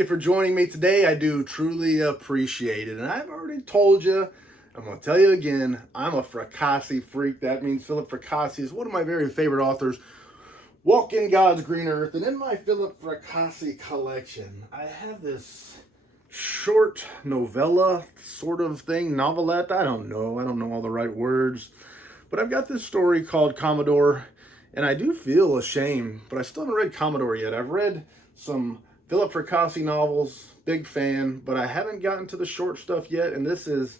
you for joining me today. I do truly appreciate it. And I've already told you, I'm going to tell you again, I'm a Fracassi freak. That means Philip Fracassi is one of my very favorite authors. Walk in God's green earth. And in my Philip Fracassi collection, I have this short novella sort of thing, novelette. I don't know all the right words. But I've got this story called Commodore. And I do feel ashamed, but I still haven't read Commodore yet. I've read some Philip Fracassi novels, big fan, but I haven't gotten to the short stuff yet, and this is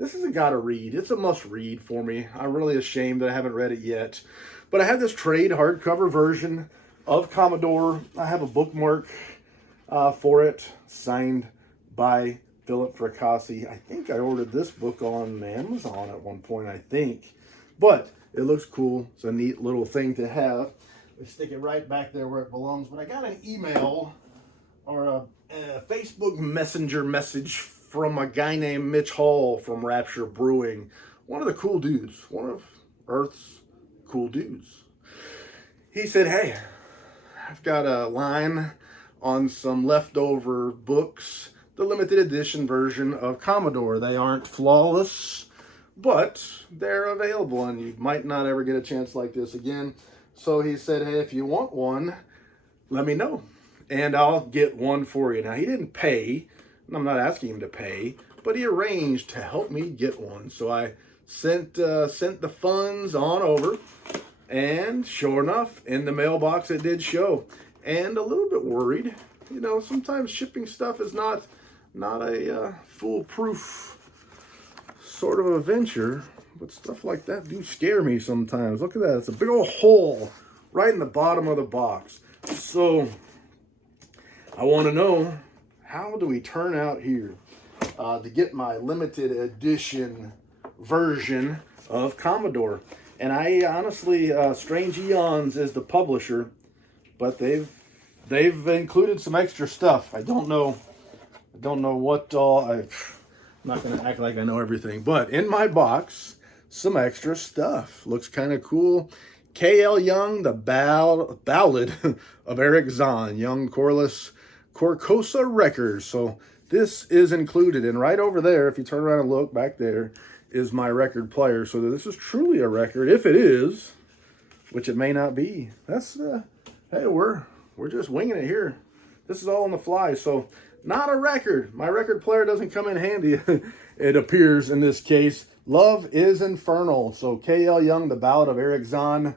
a gotta read. It's a must read for me. I'm really ashamed that I haven't read it yet. But I have this trade hardcover version of Commodore. I have a bookmark for it, signed by Philip Fracassi. I think I ordered this book on Amazon at one point, I think. But it looks cool. It's a neat little thing to have. We stick it right back there where it belongs. But I got an email or a Facebook Messenger message from a guy named Mitch Hall from Rapture Brewing. One of the cool dudes. One of Earth's cool dudes. He said, hey, I've got a line on some leftover books. The limited edition version of Commodore. They aren't flawless, but they're available, and you might not ever get a chance like this again. So he said, hey, if you want one, let me know, and I'll get one for you. Now, he didn't pay, and I'm not asking him to pay, but he arranged to help me get one. So I sent the funds on over, and sure enough, in the mailbox it did show. And a little bit worried. You know, sometimes shipping stuff is not a foolproof sort of a venture, but stuff like that do scare me sometimes. Look at that. It's a big old hole right in the bottom of the box. So I want to know, how do we turn out here to get my limited edition version of Commodore? And I honestly, Strange Aeons is the publisher, but they've included some extra stuff. I don't know what all. I'm not going to act like I know everything, but in my box, some extra stuff. Looks kind of cool. K.L. Young, the Ballad of Eric Zahn, Young Corliss Corcosa Records. So this is included. And right over there, if you turn around and look back there, is my record player. So this is truly a record. If it is, which it may not be. That's, hey, we're just winging it here. This is all on the fly. So not a record. My record player doesn't come in handy. It appears in this case. Love is Infernal. So K.L. Young, the Ballad of Eric Zahn,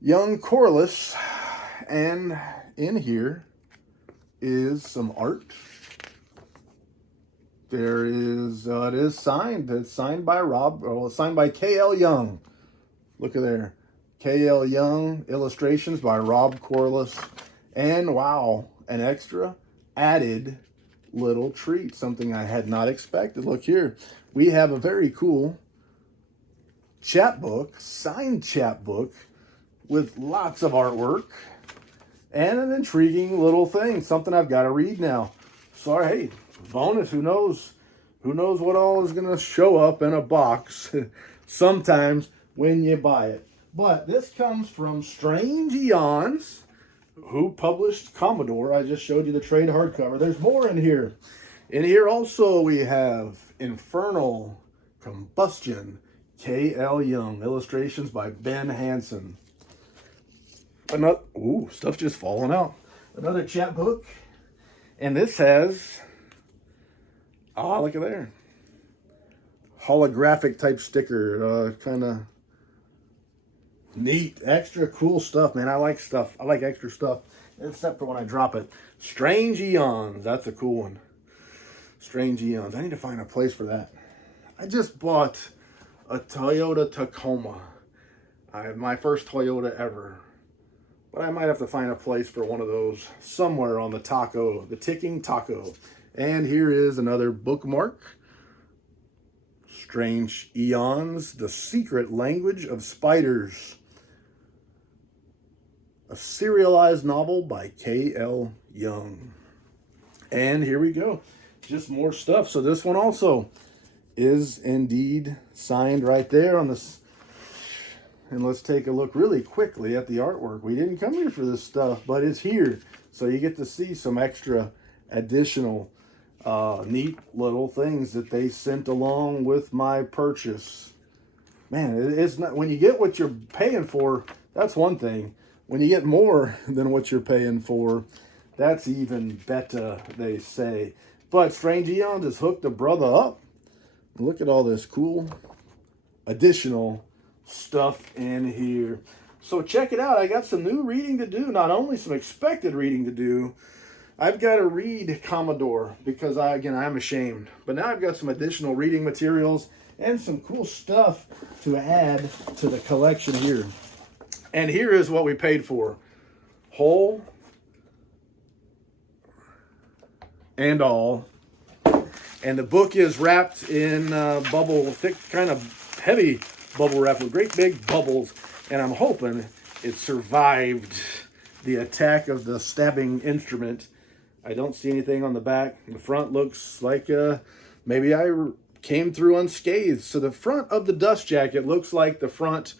Young Corliss. And in here is some art. There is, it is signed. It's signed by signed by K.L. Young. Look at there. K.L. Young, illustrations by Rob Corliss. And wow, an extra added little treat, something I had not expected. Look here, we have a very cool chapbook, signed chapbook with lots of artwork and an intriguing little thing, something I've got to read now. So hey, bonus, who knows what all is going to show up in a box sometimes when you buy it. But this comes from Strange Aeons, who published Commodore. I just showed you the trade hardcover. There's more in here. In here also we have Infernal Combustion, K.L. Young, illustrations by Ben Hansen. Another, ooh, stuff just falling out. Another chapbook. And this has, look at there. Holographic type sticker, kind of neat, extra cool stuff, man. I like stuff. I like extra stuff, except for when I drop it. Strange Aeons. That's a cool one. Strange Aeons. I need to find a place for that. I just bought a Toyota Tacoma. My first Toyota ever. But I might have to find a place for one of those somewhere on the ticking taco. And here is another bookmark. Strange Aeons, The Secret Language of Spiders. A serialized novel by K.L. Young. And here we go. Just more stuff. So this one also is indeed signed right there on this. And let's take a look really quickly at the artwork. We didn't come here for this stuff, but it's here. So you get to see some extra additional neat little things that they sent along with my purchase. Man, it's not, when you get what you're paying for, that's one thing. When you get more than what you're paying for, that's even better, they say. But Strange Aeons has hooked a brother up. Look at all this cool additional stuff in here. So check it out. I got some new reading to do. Not only some expected reading to do, I've got to read Commodore because I'm ashamed. But now I've got some additional reading materials and some cool stuff to add to the collection here. And here is what we paid for. Whole and all. And the book is wrapped in bubble, thick, kind of heavy bubble wrap with great big bubbles. And I'm hoping it survived the attack of the stabbing instrument. I don't see anything on the back. The front looks like maybe I came through unscathed. So the front of the dust jacket looks like the front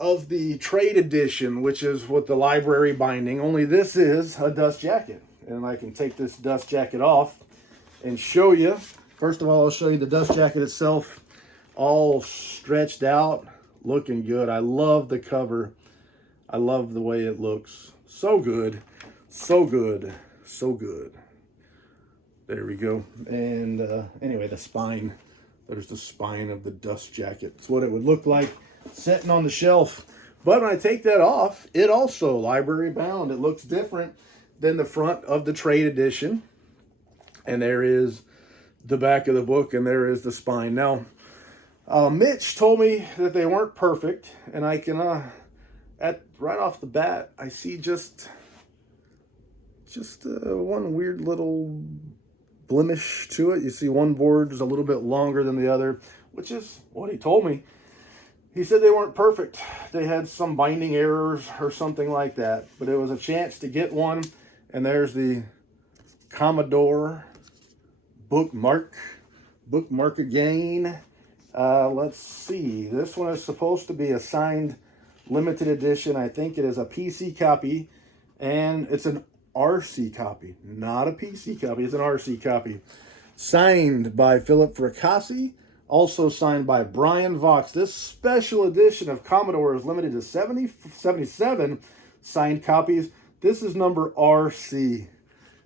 of the trade edition, which is with the library binding. Only this is a dust jacket. And I can take this dust jacket off and show you. First of all, I'll show you the dust jacket itself, all stretched out, looking good. I love the cover. I love the way it looks. So good, so good, so good. There we go. And anyway, the spine. There's the spine of the dust jacket. It's what it would look like sitting on the shelf. But when I take that off, it also library bound. It looks different than the front of the trade edition. And there is the back of the book, and there is the spine. Now, Mitch told me that they weren't perfect, and I can, right off the bat, I see just one weird little blemish to it. You see one board is a little bit longer than the other, which is what he told me. He said they weren't perfect. They had some binding errors or something like that, but it was a chance to get one, and there's the Commodore bookmark again. Let's see. This one is supposed to be a signed limited edition. I think it is a PC copy, and it's an RC copy, not a PC copy. It's an RC copy. Signed by Philip Fracassi, also signed by Brian Vox. This special edition of Commodore is limited to 77 signed copies. This is number RC.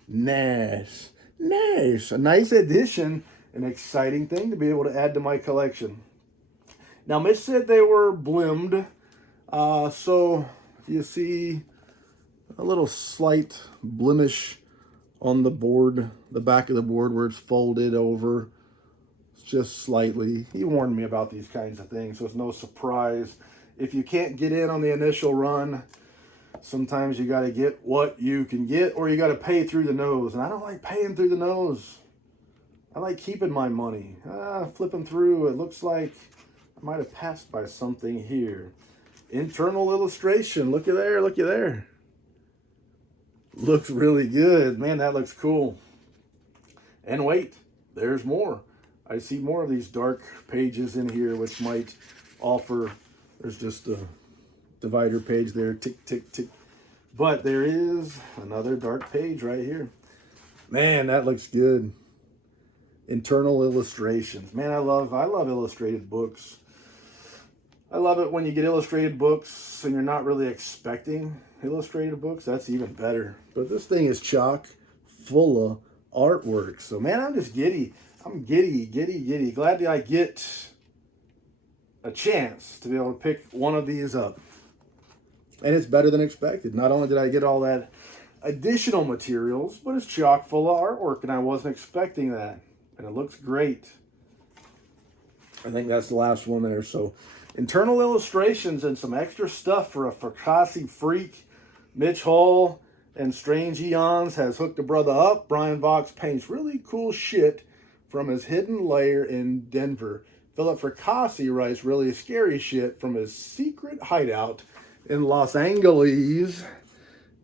Nice. Nice. A nice addition. An exciting thing to be able to add to my collection. Now, Mitch said they were blimmed. So you see a little slight blemish on the board, the back of the board where it's folded over. It's just slightly. He warned me about these kinds of things, so it's no surprise. If you can't get in on the initial run, sometimes you got to get what you can get, or you got to pay through the nose. And I don't like paying through the nose. I like keeping my money. Flipping through, it looks like I might have passed by something here. Internal illustration. Look at there, look at there. Looks really good. Man, that looks cool. And wait, there's more. I see more of these dark pages in here, which might offer, there's just a divider page there, tick, tick, tick. But there is another dark page right here. Man, that looks good. Internal illustrations. Man, I love illustrated books. I love it when you get illustrated books and you're not really expecting illustrated books. That's even better. But this thing is chock full of artwork. So, man, I'm just giddy. I'm giddy. Glad that I get a chance to be able to pick one of these up. And it's better than expected. Not only did I get all that additional materials, but it's chock full of artwork, and I wasn't expecting that. And it looks great. I think that's the last one there. So, internal illustrations and some extra stuff for a Fracassi freak. Mitch Hull and Strange Aeons has hooked a brother up. Brian Vox paints really cool shit from his hidden lair in Denver. Philip Fracassi writes really scary shit from his secret hideout in Los Angeles,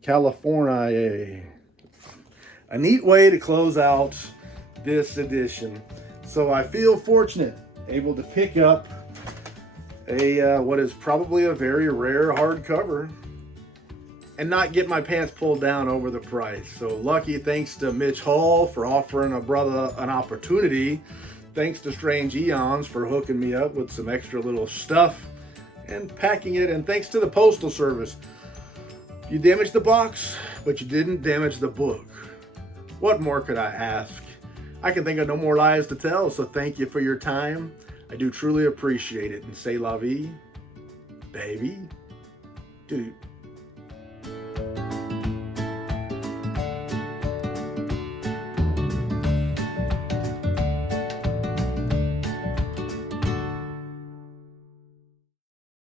California. A neat way to close out this edition. So I feel fortunate, able to pick up a what is probably a very rare hardcover and not get my pants pulled down over the price. So lucky, thanks to Mitch Hall for offering a brother an opportunity. Thanks to Strange Aeons for hooking me up with some extra little stuff and packing it. And thanks to the Postal Service. You damaged the box, but you didn't damage the book. What more could I ask? I can think of no more lies to tell, so thank you for your time. I do truly appreciate it. And say la vie, baby. Dude.